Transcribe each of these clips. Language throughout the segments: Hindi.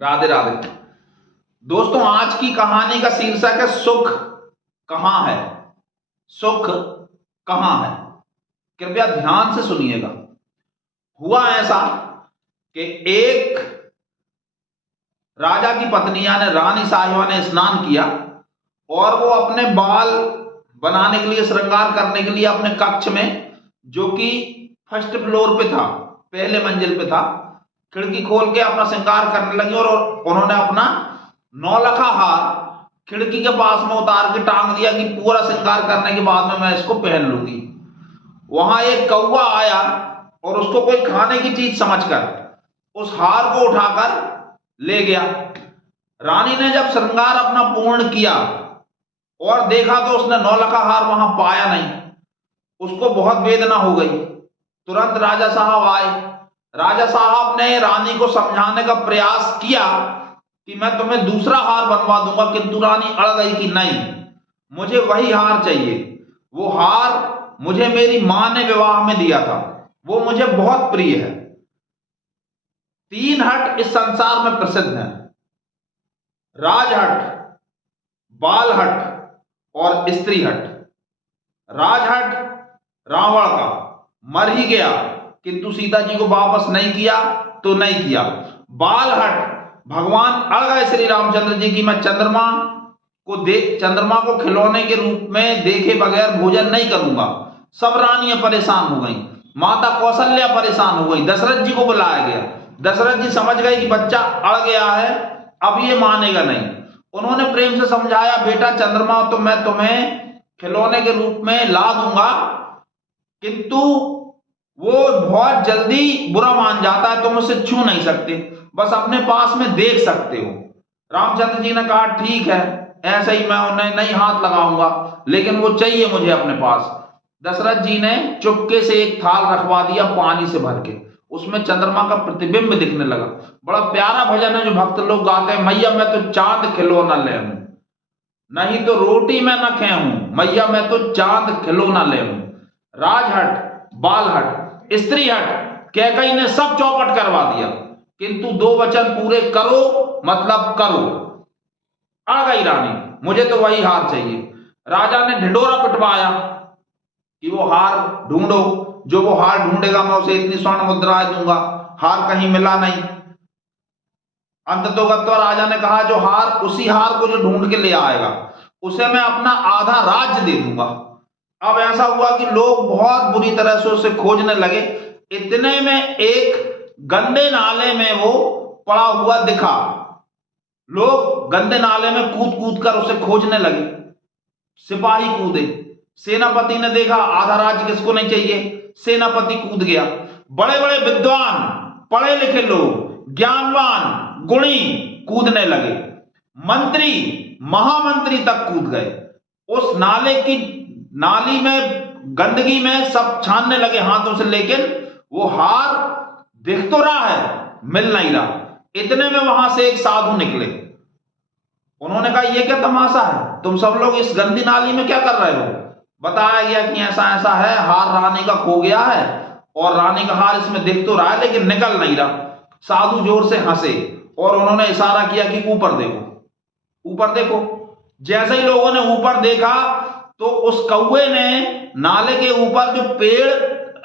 राधे राधे। दोस्तों, आज की कहानी का शीर्षक है सुख कहां है। सुख कहां है, कृपया ध्यान से सुनिएगा। हुआ ऐसा कि एक राजा की पत्नी यानी रानी साहिबा ने स्नान किया और वो अपने बाल बनाने के लिए, श्रृंगार करने के लिए अपने कक्ष में, जो कि फर्स्ट फ्लोर पे था, पहले मंजिल पे था, खिड़की खोल के अपना श्रृंगार करने लगी और उन्होंने अपना नौलखा हार खिड़की के पास में उतार के टांग दिया कि पूरा श्रृंगार करने के बाद में मैं इसको पहन लूंगी। वहां एक कौवा आया और उसको कोई खाने की चीज समझकर उस हार को उठाकर ले गया। रानी ने जब श्रृंगार अपना पूर्ण किया और देखा तो उसने नौलखा हार वहां पाया नहीं। उसको बहुत वेदना हो गई। तुरंत राजा साहब आए। राजा साहब ने रानी को समझाने का प्रयास किया कि मैं तुम्हें दूसरा हार बनवा दूंगा, किंतु रानी अड़ गई कि नहीं, मुझे वही हार चाहिए। वो हार मुझे मेरी मां ने विवाह में दिया था, वो मुझे बहुत प्रिय है। 3 हट इस संसार में प्रसिद्ध हैं, राजहट, बालहट और स्त्री हट। राजहट रावण का मर ही गया, किंतु सीता जी को वापस नहीं किया तो नहीं किया। बालहट, भगवान अड़ गए श्री रामचंद्र जी की मैं चंद्रमा को खिलौने के रूप में देखे बगैर भोजन नहीं करूंगा। सब रानियां परेशान हो गई, माता कौशल्या परेशान हो गई। दशरथ जी को बुलाया गया। दशरथ जी समझ गए कि बच्चा अड़ गया है, अब ये मानेगा नहीं। उन्होंने प्रेम से समझाया, बेटा चंद्रमा तो मैं तुम्हें खिलौने के रूप में ला दूंगा, किंतु वो बहुत जल्दी बुरा मान जाता है, तुम उसे छू नहीं सकते, बस अपने पास में देख सकते हो। रामचंद्र जी ने कहा ठीक है, ऐसे ही मैं उन्हें नहीं हाथ लगाऊंगा, लेकिन वो चाहिए मुझे अपने पास। दशरथ जी ने चुपके से एक थाल रखवा दिया पानी से भर के, उसमें चंद्रमा का प्रतिबिंब दिखने लगा। बड़ा प्यारा भजन है जो भक्त लोग गाते हैं, मैया मैं तो चांद खिलौना ले हूं, नहीं तो रोटी मैं न खेऊं, मैया मैं तो चांद खिलौना ले हूं। राजहट, बालहट, स्त्री हट, कैकई ने सब चौपट करवा दिया, किंतु 2 वचन पूरे करो मतलब करो। आ गई रानी, मुझे तो वही हार चाहिए। राजा ने ढिंडोरा पिटवाया कि वो हार ढूंढो, जो वो हार ढूंढेगा मैं उसे इतनी स्वर्ण मुद्राएं दूंगा। हार कहीं मिला नहीं। अंततोगत्वा राजा ने कहा जो हार, उसी हार को जो ढूंढ के ले आएगा उसे मैं अपना आधा राज्य दे दूंगा। अब ऐसा हुआ कि लोग बहुत बुरी तरह से उसे खोजने लगे। इतने में एक गंदे नाले में वो पड़ा हुआ दिखा। लोग गंदे नाले में कूद कूद कर उसे खोजने लगे। सिपाही कूदे, सेनापति ने देखा आधा राज्य किसको नहीं चाहिए, सेनापति कूद गया। बड़े बड़े विद्वान, पढ़े लिखे लोग, ज्ञानवान, गुणी कूदने लगे। मंत्री, महामंत्री तक कूद गए। उस नाली में, गंदगी में सब छानने लगे हाथों से, लेकिन वो हार दिख तो रहा है, मिल नहीं रहा। इतने में वहां से एक साधु निकले। उन्होंने कहा ये क्या तमाशा है, तुम सब लोग इस गंदी नाली में क्या कर रहे हो। बताया गया कि ऐसा ऐसा है, हार रानी का खो गया है और रानी का हार इसमें दिख तो रहा है लेकिन निकल नहीं रहा। साधु जोर से हंसे और उन्होंने इशारा किया कि ऊपर देखो, ऊपर देखो। जैसे ही लोगों ने ऊपर देखा तो उस कौवे ने नाले के ऊपर जो पेड़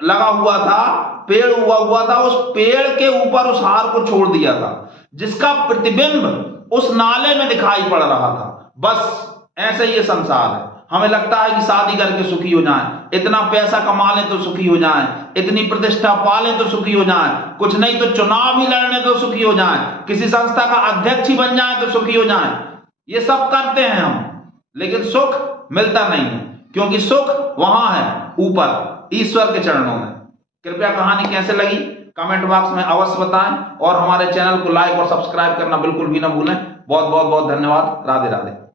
लगा हुआ था, पेड़ उगा हुआ था, उस पेड़ के ऊपर उस हार को छोड़ दिया था, जिसका प्रतिबिंब उस नाले में दिखाई पड़ रहा था। बस ऐसे ही ये संसार है। हमें लगता है कि शादी करके सुखी हो जाएं, इतना पैसा कमा लें तो सुखी हो जाएं, इतनी प्रतिष्ठा पा लें तो सुखी हो जाएं, कुछ नहीं तो चुनाव ही लड़ने तो सुखी हो जाएं, किसी संस्था का अध्यक्ष ही बन जाएं तो सुखी हो जाएं। ये सब करते हैं हम, लेकिन सुख मिलता नहीं है, क्योंकि सुख वहां है ऊपर ईश्वर के चरणों में। कृपया कहानी कैसे लगी कमेंट बॉक्स में अवश्य बताएं और हमारे चैनल को लाइक और सब्सक्राइब करना बिल्कुल भी ना भूलें। बहुत बहुत बहुत धन्यवाद। राधे राधे।